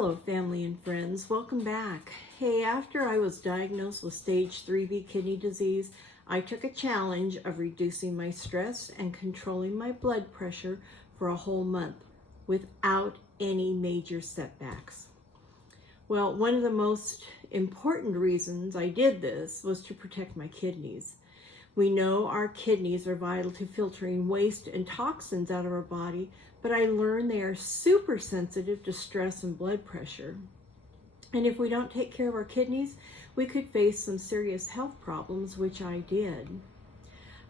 Hello, family and friends. Welcome back. Hey, after I was diagnosed with stage 3B kidney disease, I took a challenge of reducing my stress and controlling my blood pressure for a whole month without any major setbacks. Well, one of the most important reasons I did this was to protect my kidneys. We know our kidneys are vital to filtering waste and toxins out of our body, but I learned they are super sensitive to stress and blood pressure. And if we don't take care of our kidneys, we could face some serious health problems, which I did.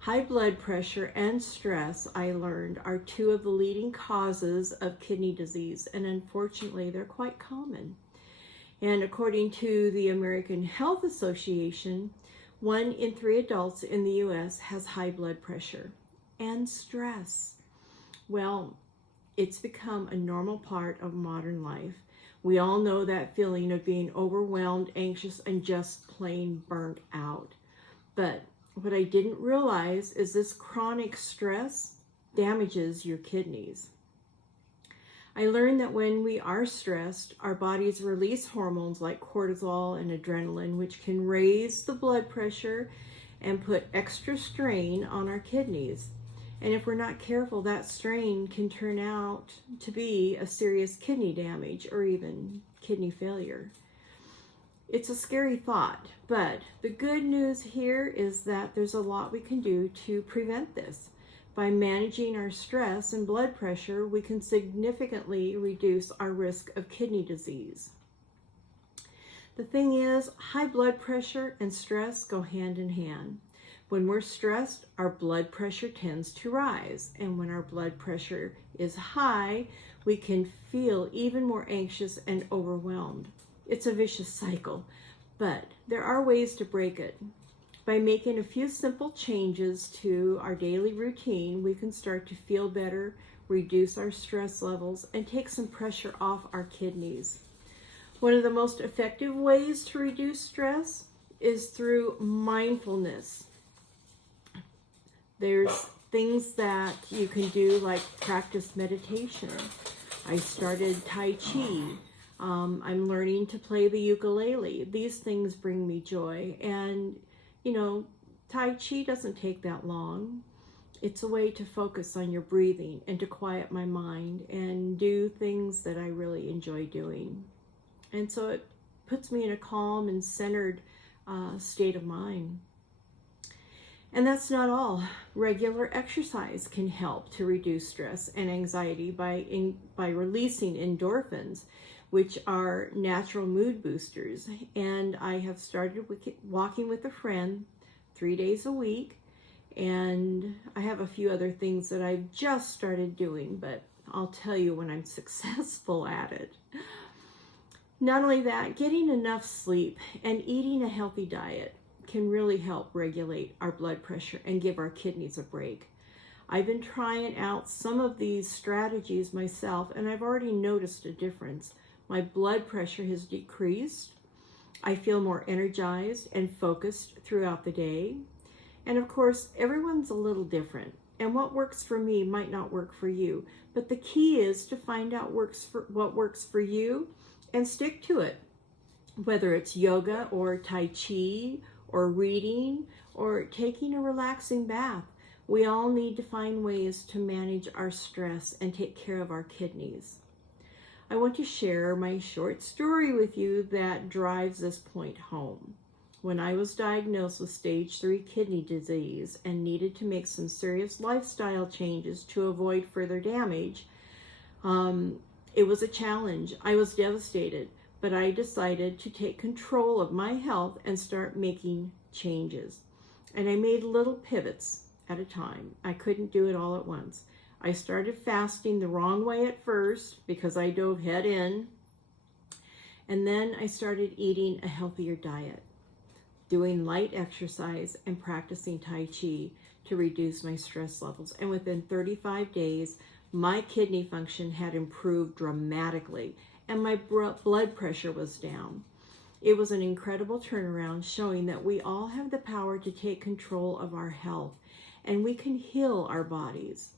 High blood pressure and stress, I learned, are two of the leading causes of kidney disease, and unfortunately, they're quite common. And according to the American Health Association, 1 in 3 adults in the U.S. has high blood pressure and stress. Well, it's become a normal part of modern life. We all know that feeling of being overwhelmed, anxious, and just plain burnt out. But what I didn't realize is this chronic stress damages your kidneys. I learned that when we are stressed, our bodies release hormones like cortisol and adrenaline, which can raise the blood pressure and put extra strain on our kidneys. And if we're not careful, that strain can turn out to be a serious kidney damage or even kidney failure. It's a scary thought, but the good news here is that there's a lot we can do to prevent this. By managing our stress and blood pressure, we can significantly reduce our risk of kidney disease. The thing is, high blood pressure and stress go hand in hand. When we're stressed, our blood pressure tends to rise, and when our blood pressure is high, we can feel even more anxious and overwhelmed. It's a vicious cycle, but there are ways to break it. By making a few simple changes to our daily routine, we can start to feel better, reduce our stress levels, and take some pressure off our kidneys. One of the most effective ways to reduce stress is through mindfulness. There's things that you can do like practice meditation. I started Tai Chi. I'm learning to play the ukulele. These things bring me joy, and you know, Tai Chi doesn't take that long. It's a way to focus on your breathing and to quiet my mind and do things that I really enjoy doing. And so it puts me in a calm and centered state of mind. And that's not all. Regular exercise can help to reduce stress and anxiety by releasing endorphins, which are natural mood boosters. And I have started walking with a friend 3 days a week. And I have a few other things that I've just started doing, but I'll tell you when I'm successful at it. Not only that, getting enough sleep and eating a healthy diet can really help regulate our blood pressure and give our kidneys a break. I've been trying out some of these strategies myself, and I've already noticed a difference. My blood pressure has decreased. I feel more energized and focused throughout the day. And of course, everyone's a little different, and what works for me might not work for you. But the key is to find out what works for you and stick to it. Whether it's yoga or Tai Chi or reading or taking a relaxing bath, we all need to find ways to manage our stress and take care of our kidneys. I want to share my short story with you that drives this point home. When I was diagnosed with stage 3 kidney disease and needed to make some serious lifestyle changes to avoid further damage, it was a challenge. I was devastated, but I decided to take control of my health and start making changes. And I made little pivots at a time. I couldn't do it all at once. I started fasting the wrong way at first because I dove head in. And then I started eating a healthier diet, doing light exercise, and practicing Tai Chi to reduce my stress levels. And within 35 days, my kidney function had improved dramatically, and my blood pressure was down. It was an incredible turnaround, showing that we all have the power to take control of our health, and we can heal our bodies.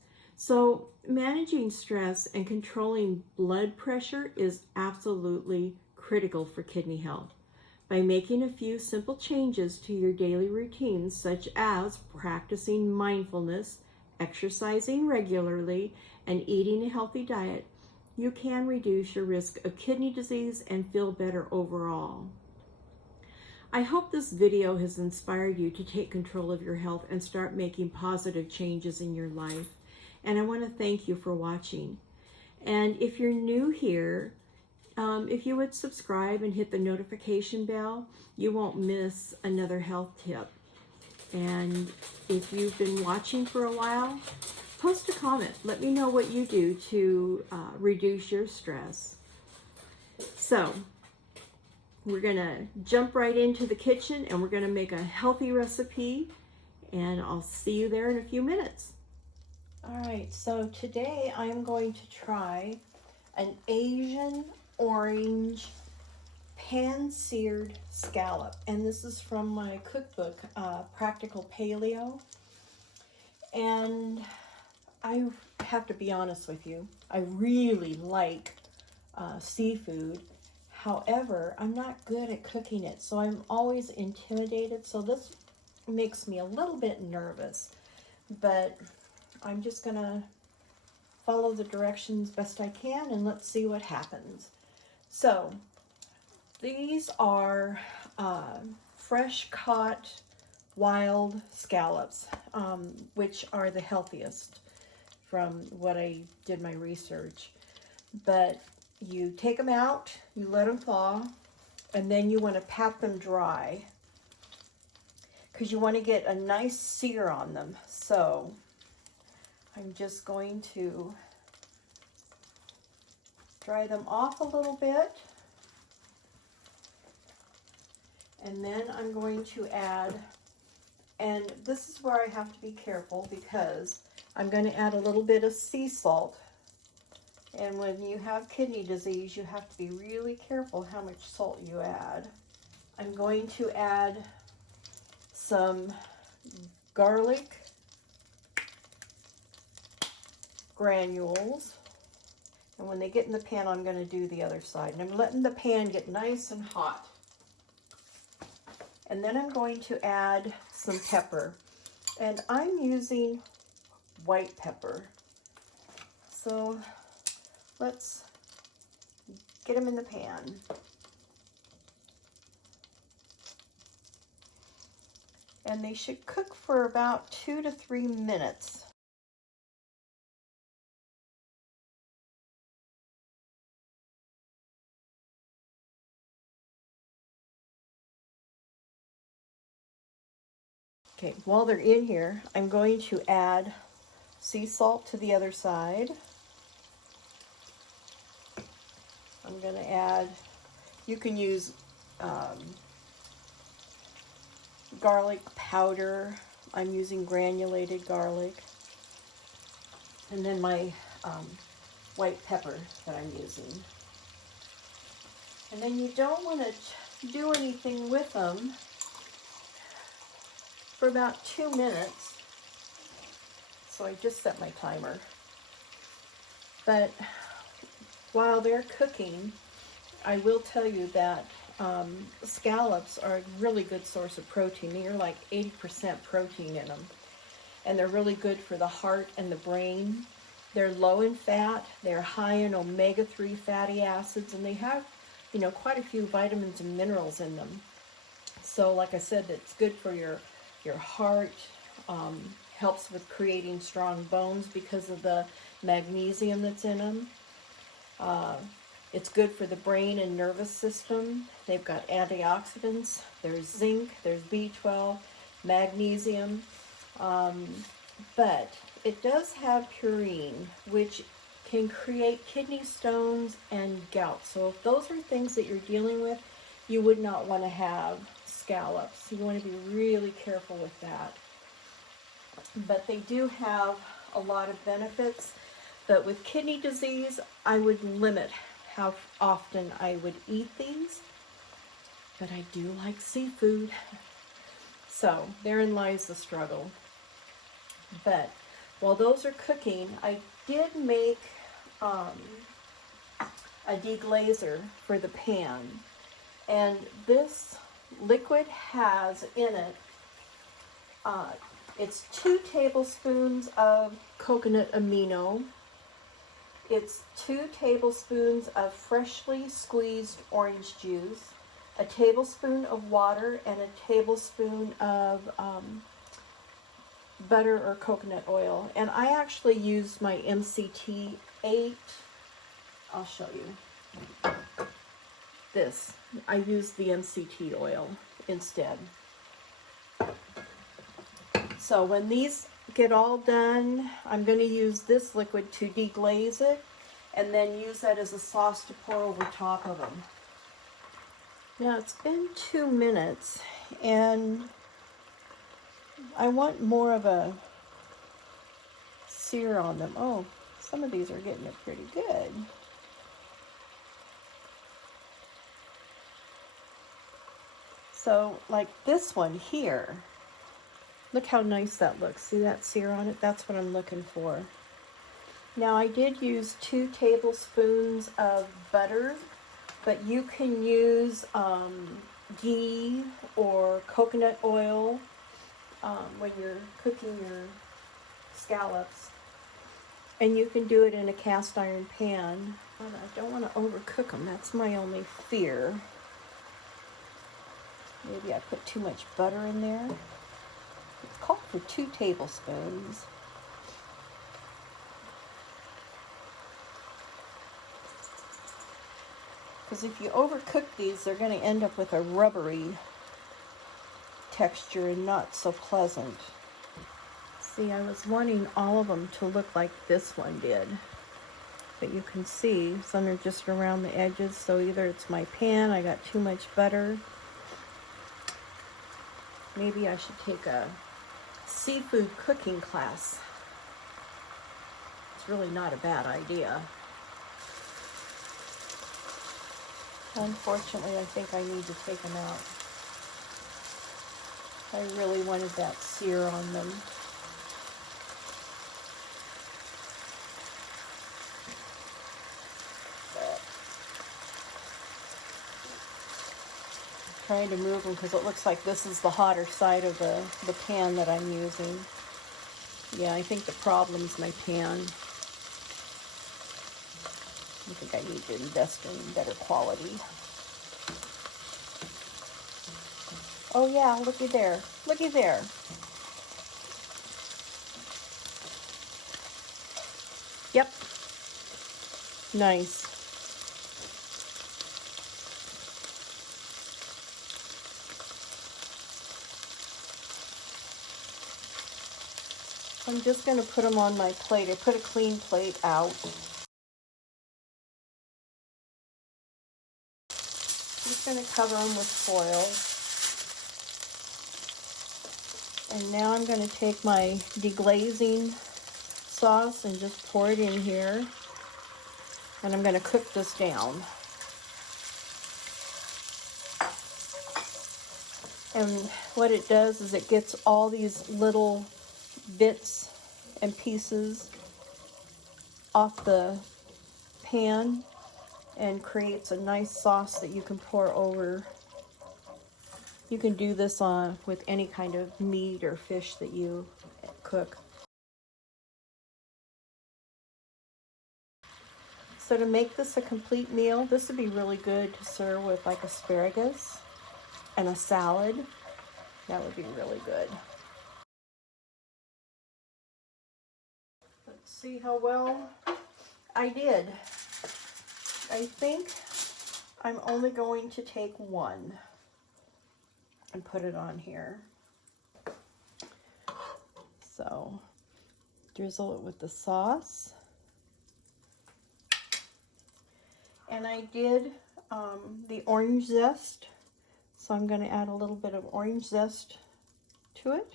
So managing stress and controlling blood pressure is absolutely critical for kidney health. By making a few simple changes to your daily routines, such as practicing mindfulness, exercising regularly, and eating a healthy diet, you can reduce your risk of kidney disease and feel better overall. I hope this video has inspired you to take control of your health and start making positive changes in your life. And I want to thank you for watching. And if you're new here, if you would subscribe and hit the notification bell, you won't miss another health tip. And if you've been watching for a while, post a comment. Let me know what you do to reduce your stress. So, we're gonna jump right into the kitchen and we're gonna make a healthy recipe, and I'll see you there in a few minutes. All right, so today I'm going to try an Asian orange pan-seared scallop, and this is from my cookbook, Practical Paleo. And I have to be honest with you, I really like seafood. However, I'm not good at cooking it, so I'm always intimidated. So this makes me a little bit nervous, but I'm just gonna follow the directions best I can and let's see what happens. So these are fresh caught wild scallops, which are the healthiest from what I did my research. But you take them out, you let them thaw, and then you want to pat them dry because you want to get a nice sear on them. So I'm just going to dry them off a little bit, and then I'm going to add, and this is where I have to be careful because I'm going to add a little bit of sea salt. And when you have kidney disease, you have to be really careful how much salt you add. I'm going to add some garlic granules. And when they get in the pan, I'm going to do the other side. And I'm letting the pan get nice and hot. And then I'm going to add some pepper. And I'm using white pepper. So let's get them in the pan. And they should cook for about 2 to 3 minutes. Okay, while they're in here, I'm going to add sea salt to the other side. I'm going to add, you can use garlic powder. I'm using granulated garlic. And then my white pepper that I'm using. And then you don't want to do anything with them for about 2 minutes. So I just set my timer. But while they're cooking, I will tell you that scallops are a really good source of protein. They're like 80% protein in them. And they're really good for the heart and the brain. They're low in fat. They're high in omega-3 fatty acids. And they have, you know, quite a few vitamins and minerals in them. So like I said, it's good for your heart. Helps with creating strong bones because of the magnesium that's in them. It's good for the brain and nervous system. They've got antioxidants. There's zinc, there's B12, magnesium. But it does have purine, which can create kidney stones and gout. So if those are things that you're dealing with, you would not want to have scallops. You want to be really careful with that. But they do have a lot of benefits. But with kidney disease, I would limit how often I would eat these. But I do like seafood. So therein lies the struggle. But While those are cooking, I did make a deglazer for the pan. And this liquid has in it, it's 2 tablespoons of coconut amino. It's 2 tablespoons of freshly squeezed orange juice, a tablespoon of water, and a tablespoon of butter or coconut oil. And I actually used my MCT 8. I'll show you. This. I used the MCT oil instead. So when these get all done, I'm going to use this liquid to deglaze it and then use that as a sauce to pour over top of them. Now it's been 2 minutes and I want more of a sear on them. Oh, some of these are getting it pretty good. So like this one here, look how nice that looks. See that sear on it? That's what I'm looking for. Now I did use 2 tablespoons of butter, but you can use ghee or coconut oil when you're cooking your scallops. And you can do it in a cast iron pan. But I don't want to overcook them. That's my only fear. Maybe I put too much butter in there. It's called for 2 tablespoons. Because if you overcook these, they're going to end up with a rubbery texture and not so pleasant. See, I was wanting all of them to look like this one did. But you can see some are just around the edges, so either it's my pan, I got too much butter. Maybe I should take a seafood cooking class. It's really not a bad idea. Unfortunately, I think I need to take them out. I really wanted that sear on them. Trying to move them because it looks like this is the hotter side of the pan that I'm using. Yeah, I think the problem's my pan. I think I need to invest in better quality. Oh yeah, looky there. Looky there. Yep. Nice. I'm just going to put them on my plate. I put a clean plate out. Just going to cover them with foil. And now I'm going to take my deglazing sauce and just pour it in here. And I'm going to cook this down. And what it does is it gets all these little bits and pieces off the pan and creates a nice sauce that you can pour over. You can do this with any kind of meat or fish that you cook. So to make this a complete meal, this would be really good to serve with like asparagus and a salad. That would be really good. Let's see how well I did. I think I'm only going to take one and put it on here. So drizzle it with the sauce. And I did the orange zest, so I'm going to add a little bit of orange zest to it.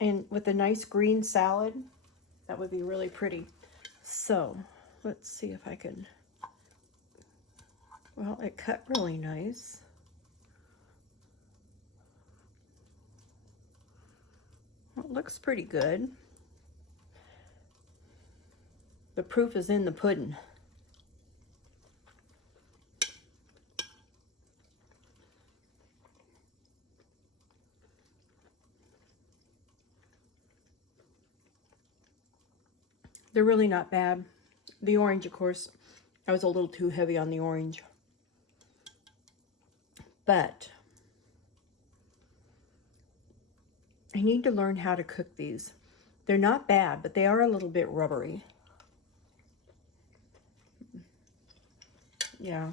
And with a nice green salad, that would be really pretty. So let's see if I can, well, it cut really nice. Well, it looks pretty good. The proof is in the pudding. They're really not bad. The orange, of course, I was a little too heavy on the orange. But I need to learn how to cook these. They're not bad, but they are a little bit rubbery. Yeah.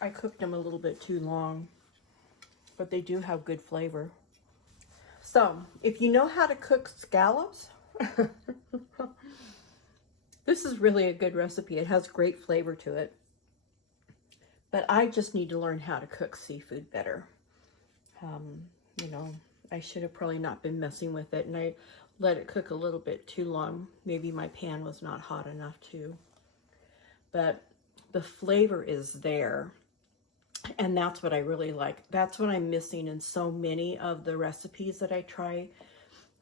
I cooked them a little bit too long, but they do have good flavor. So, if you know how to cook scallops, this is really a good recipe. It has great flavor to it. But I just need to learn how to cook seafood better. You know, I should have probably not been messing with it, and I let it cook a little bit too long. Maybe my pan was not hot enough too. But the flavor is there, and that's what I really like. That's what I'm missing in so many of the recipes that I try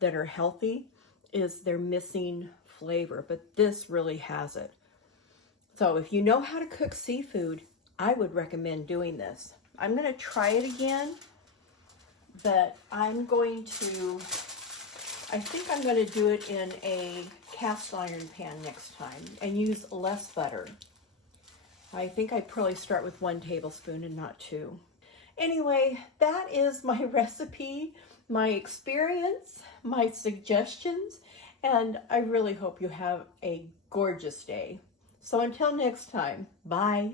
that are healthy, is they're missing flavor, but this really has it. So if you know how to cook seafood, I would recommend doing this. I'm going to try it again, but I think I'm going to do it in a cast iron pan next time and use less butter. I think I'd probably start with 1 tablespoon and not 2. Anyway, that is my recipe, my experience, my suggestions, and I really hope you have a gorgeous day. So until next time, bye.